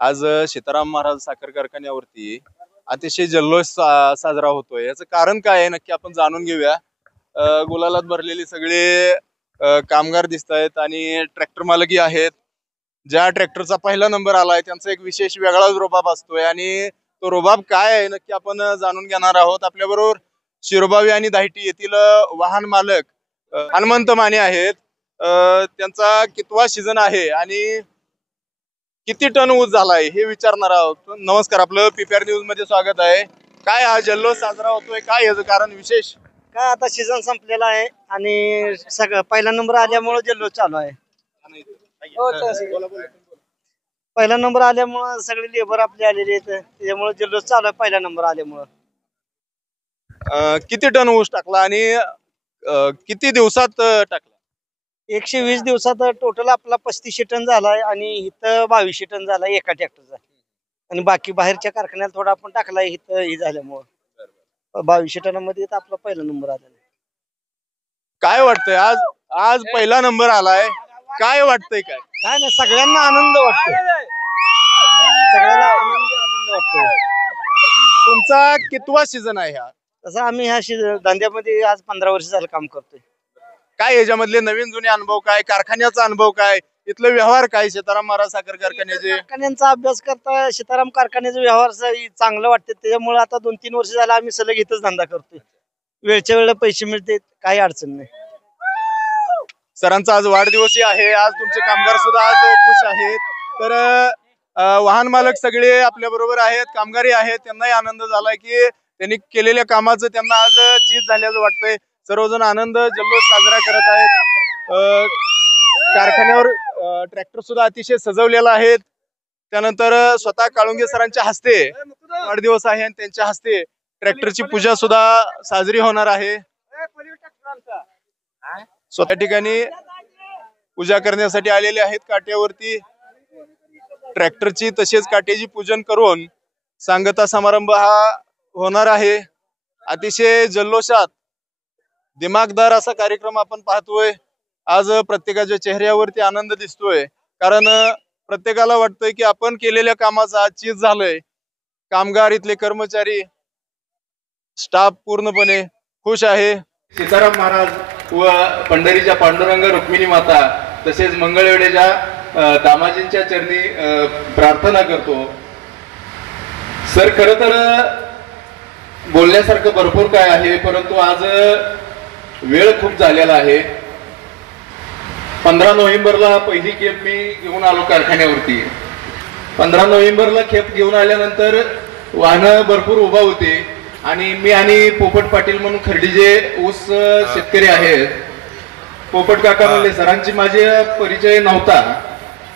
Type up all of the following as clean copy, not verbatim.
आज सीताराम महाराज साखर कारखान्यावरती अतिशय जल्लोष साजरा होतोय। याचं कारण काय आहे नक्की आपण जाणून घेऊया। गुलालात भरलेली सगळे कामगार दिसत आहेत आणि ट्रॅक्टर मालकी आहेत। ज्या ट्रॅक्टरचा पहिला नंबर आलाय त्यांचा एक विशेष वेगळाच रुबाब असतोय आणि तो रुबाब काय आहे नक्की आपण जाणून घेणार आहोत। आपल्या बरोबर शिरोबावी आणि दाहिटी येथील वाहन मालक हनुमंत माने आहेत। त्यांचा कितवा सीझन आहे आणि किती टन ऊस झालाय हे विचारणार आहोत। नमस्कार, आपलं पीपीआर न्यूज मध्ये स्वागत आहे। काय हा जल्लोष साजरा होतोय, काय याचं कारण विशेष काय? आता सीझन संपलेला आहे आणि सगळं पहिला नंबर आल्यामुळे जल्लोष चालू आहे। पहिला नंबर आल्यामुळे सगळे लेबर आपले आलेले आहेत, त्याच्यामुळे जल्लोष चालू आहे पहिला नंबर आल्यामुळे। किती टन ऊस टाकला आणि किती दिवसात टाकला? 120 दिवसात टोटल आपला 35 टन झालाय आणि इथं 22 टन झालाय एका ट्रॅक्टरचा। आणि बाकी बाहेरच्या कारखान्याला थोडा आपण टाकलाय इथं हे झाल्यामुळे 22 टनामध्ये आपला पहिला नंबर आलेला। काय वाटतंय आज आज पहिला नंबर आलाय, काय वाटतंय? काय काय नाही, सगळ्यांना आनंद वाटतोय, सगळ्यांना आनंद वाटतोय। तुमचा कितवा सीझन आहे हा? तसं आम्ही ह्या धंद्यामध्ये आज 15 वर्ष झालं काम करतोय। काय याच्यामधले नवीन जुने अनुभव काय, कारखान्याचा अनुभव काय, इथलं व्यवहार काय? सीताराम महाराज साखर कारखान्याचे कारखान्यांचा अभ्यास करता सीताराम कारखान्याचा व्यवहार चांगलं वाटतं, त्याच्यामुळे आता 2-3 वर्ष झालं आम्ही सलग इथंच धंदा करतोय। वेळच्या वेळेला पैसे मिळते, काही अडचण नाही। सरांचा आज वाढदिवस आहे, आज तुमचे कामगार सुद्धा आज खुश आहेत। तर वाहन मालक सगळे आपल्या बरोबर आहेत, कामगारी आहेत, त्यांनाही आनंद झालाय की त्यांनी केलेल्या कामाचं त्यांना आज चीज झाल्याचं वाटतंय। सर्वजण आनंद जल्लोष साजरा करत आहेत। कारखान्यावर ट्रॅक्टर सुद्धा अतिशय सजवलेला आहे। त्यानंतर स्वतः काळुंगे सरांच्या हस्ते वाढदिवस आहे आणि त्यांच्या हस्ते ट्रॅक्टरची पूजा सुद्धा साजरी होणार आहे। स्वतः ठिकाणी पूजा करण्यासाठी आलेले आहेत काट्यावरती ट्रॅक्टरची, तसेच काट्याची पूजन करून सांगता समारंभ हा होणार आहे। अतिशय जल्लोषात दिमागदार असा कार्यक्रम आपण पाहतोय। आज प्रत्येकाच्या चेहऱ्यावरती आनंद दिसतोय, कारण प्रत्येकाला वाटतंय की आपण केलेल्या कामाचा आज चीज झालंय। कामगार, इथले कर्मचारी, स्टाफ पूर्णपणे खुश आहे। सीताराम महाराज व पंढरीच्या पांडुरंग रुक्मिणी माता तसेच मंगळवेढेच्या दामाजींच्या चरणी प्रार्थना करतो। सर, खरं तर बोलण्यासारखं भरपूर काय आहे, परंतु आज वेळ खूप झालेला आहे। 15 नोव्हेंबरला पहिली खेप मी घेऊन आलो कारखान्यावरती। 15 नोव्हेंबरला खेप घेऊन आल्यानंतर वाहनं भरपूर उभा होते आणि मी आणि पोपट पाटील म्हणून खर्डीचे ऊस शेतकरी आहेत। पोपट काका म्हणले सरांची माझे परिचय नव्हता,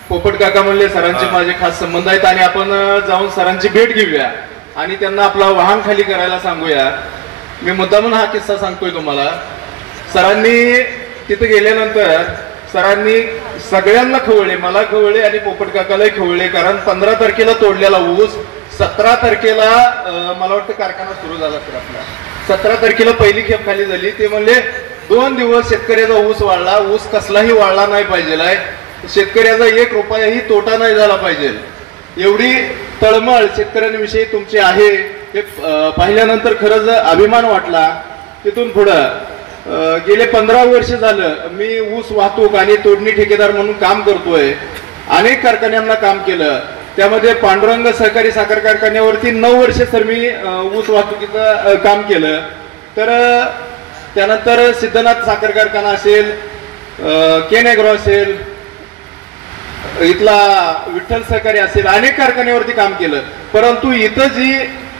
पोपट काका म्हणले सरांचे माझे खास संबंध आहेत आणि आपण जाऊन सरांची भेट घेऊया आणि त्यांना आपला वाहन खाली करायला सांगूया। मी मुद्दामून हा किस्सा सांगतोय तुम्हाला। सरांनी तिथे गेल्यानंतर सरांनी सगळ्यांना खवळले, मला खवळले आणि पोपट काकालाही खवळले, कारण 15 तारखेला तोडलेला ऊस 17 तारखेला मला वाटतं कारखाना सुरू झाला सर आपला। 17 तारखेला पहिली खेप खाली झाली। ते म्हणले 2 दिवस शेतकऱ्याचा ऊस वाढला, ऊस कसलाही वाढला नाही पाहिजे, शेतकऱ्याचा 1 रुपयाही तोटा नाही झाला पाहिजे, एवढी तळमळ शेतकऱ्यांविषयी तुमची आहे। हे पाहिल्यानंतर खरंच अभिमान वाटला। तिथून पुढं गेले 15 वर्ष झालं मी ऊस वाहतूक आणि तोडणी ठेकेदार म्हणून काम करतोय। अनेक कारखान्यांना काम केलं, त्यामध्ये पांडुरंग सहकारी साखर कारखान्यावरती 9 वर्ष सर मी ऊस वाहतुकीचं काम केलं। तर त्यानंतर सिद्धनाथ साखर कारखाना असेल, केनेग्रो असेल, इथला विठ्ठल सहकारी असेल, अनेक कारखान्यावरती काम केलं। परंतु इथं जी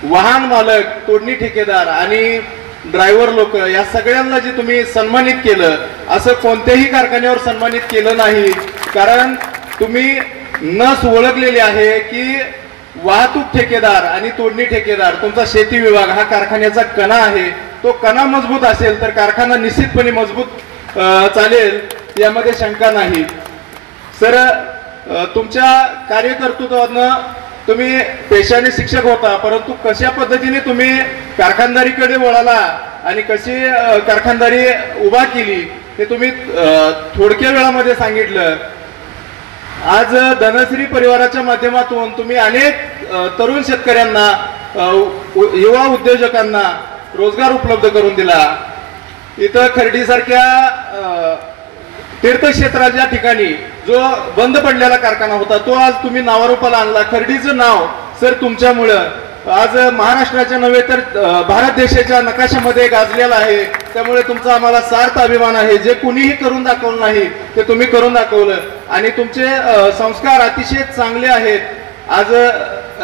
वाहन मालक, तोडणी ठेकेदार आणि ड्रायव्हर लोक या सगळ्यांना जे तुम्ही सन्मानित केलं, असं कोणत्याही कारखान्यावर सन्मानित केलं नाही। कारण तुम्ही नस ओळखलेली आहे की वाहतूक ठेकेदार आणि तोडणी ठेकेदार, तुमचा शेती विभाग हा कारखान्याचा कणा आहे। तो कणा मजबूत असेल तर कारखाना निश्चितपणे मजबूत चालेल, यामध्ये शंका नाही। सर, तुमच्या कार्यकर्तृत्वानं तुम्ही पेशाने शिक्षक होता, परंतु कशा पद्धतीने तुम्ही कारखानदारीकडे वळाला आणि कशी कारखानदारी उभा केली हे तुम्ही थोडक्या वेळामध्ये सांगितलं। आज धनश्री परिवाराच्या माध्यमातून तुम्ही अनेक तरुण शेतकऱ्यांना युवा उद्योजकांना रोजगार उपलब्ध करून दिला। इथं खर्डीसारख्या तीर्थक्षेत्राच्या ठिकाणी जो बंद पडलेला कारखाना होता तो आज तुम्ही नावारूपाला आणला। खर्डीचं नाव सर तुमच्यामुळं आज महाराष्ट्राच्या नव्हे तर भारत देशाच्या नकाशामध्ये गाजलेला आहे। त्यामुळे तुमचा आम्हाला सार्थ अभिमान आहे। जे कुणीही करून दाखवलं नाही ते तुम्ही करून दाखवलं आणि तुमचे संस्कार अतिशय चांगले आहेत। आज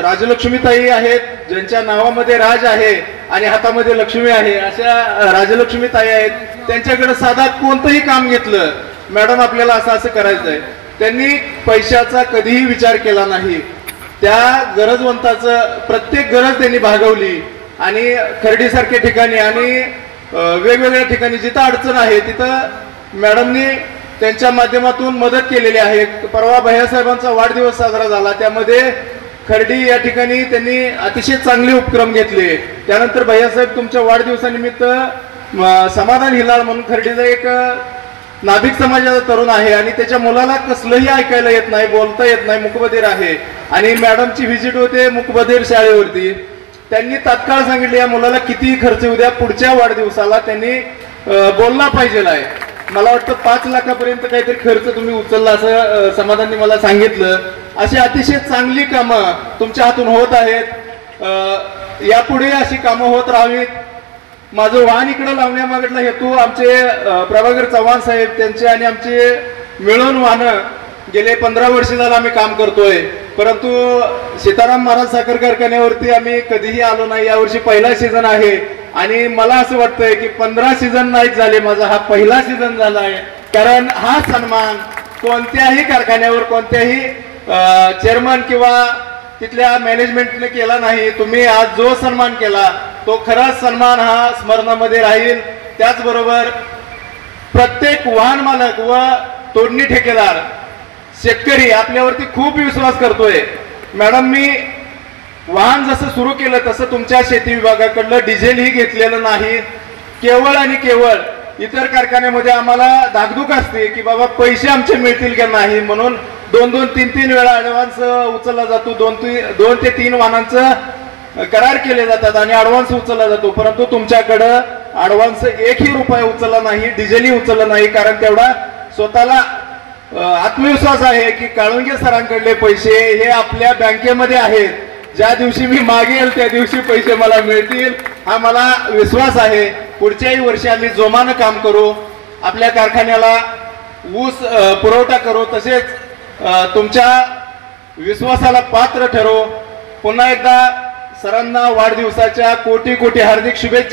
राजलक्ष्मीताई आहेत ज्यांच्या नावामध्ये राज आहे आणि हातामध्ये लक्ष्मी आहे, अशा राजलक्ष्मीताई आहेत। त्यांच्याकडे साधा कोणतंही काम घेतलं, मॅडम आपल्याला असं करायचं आहे, त्यांनी पैशाचा कधीही विचार केला नाही। त्या गरजवंताचं प्रत्येक गरज त्यांनी भागवली आणि खर्डीसारख्या ठिकाणी आणि वेगवेगळ्या ठिकाणी जिथं अडचण आहे तिथं मॅडमनी त्यांच्या माध्यमातून मदत केलेली आहे। परवा भैयासाहेबांचा वाढदिवस साजरा झाला, त्यामध्ये खर्डी या ठिकाणी त्यांनी अतिशय चांगले उपक्रम घेतले। त्यानंतर भैयासाहेब तुमच्या वाढदिवसानिमित्त समाधान हिलाल म्हणून खर्डीचा एक नाभिक समाजाचा तरुण आहे आणि त्याच्या मुलाला कसलंही ऐकायला येत नाही, बोलता येत नाही, मुकबधीर आहे आणि मॅडमची व्हिजिट होते मुकबधीर शाळेवरती। त्यांनी तात्काळ सांगितले या मुलाला किती खर्च येऊ द्या, पुढच्या वाढदिवसाला त्यांनी बोलला पाहिजे आहे। मला वाटतं 5 लाखापर्यंत काहीतरी खर्च तुम्ही उचलला असं समाधाननी मला सांगितलं। अशी अतिशय चांगली कामं तुमच्या हातून होत आहेत, यापुढे अशी कामं होत राहावीत। माझं वाहन इकडे लावण्यामागला हेतू आमचे प्रभाकर चव्हाण साहेब त्यांचे आणि आमचे मिळून वाहनं गेले 15 वर्ष झालं आम्ही काम करतोय, परंतु सीताराम महाराज साखर कारखान्यावरती आम्ही कधीही आलो नाही। यावर्षी पहिला सीझन आहे आणि मला असं वाटतंय की 15 सीझन नाही झाले, माझा हा पहिला सीझन झाला आहे। कारण हा सन्मान कोणत्याही कारखान्यावर कोणत्याही चेअरमन किंवा तिथल्या मॅनेजमेंटने केला नाही। तुम्ही आज जो सन्मान केला तो खरा सन्मान हा स्मरणामध्ये राहील। त्याचबरोबर प्रत्येक वाहन मालक व तोडणी ठेकेदार शेतकरी आपल्यावरती खूप विश्वास करतोय। मॅडम मी वाहन जसं सुरू केलं तसं तुमच्या शेती विभागाकडलं डिझेलही घेतलेलं नाही। केवळ आणि केवळ इतर कारखान्यामध्ये आम्हाला धाकधूक असते की बाबा पैसे आमचे मिळतील का नाही, म्हणून 2-2, 3-3 वेळा ऍडव्हान्स उचलला जातो। 2 ते 3 वाहनांचं करार केले जातात आणि ऍडव्हान्स उचलला जातो, परंतु तुमच्याकडं ऍडव्हान्स 1ही रुपया उचलला नाही, डिझेलही उचललं नाही। कारण तेवढा स्वतःला आत्मविश्वास आहे की काळुंगे सरांकडले पैसे हे आपल्या बँकेमध्ये आहेत, ज्या दिवशी मी मागेल त्या दिवशी पैसे मला मिळतील, हा मला विश्वास आहे। पुढच्याही वर्षी आम्ही जोमानं काम करू, आपल्या कारखान्याला ऊस पुरवठा करू, तसेच तुमच्या विश्वासाला पात्र ठरू। पुन्हा एकदा सरांना वाढदिवसाच्या कोटी कोटी हार्दिक शुभेच्छा।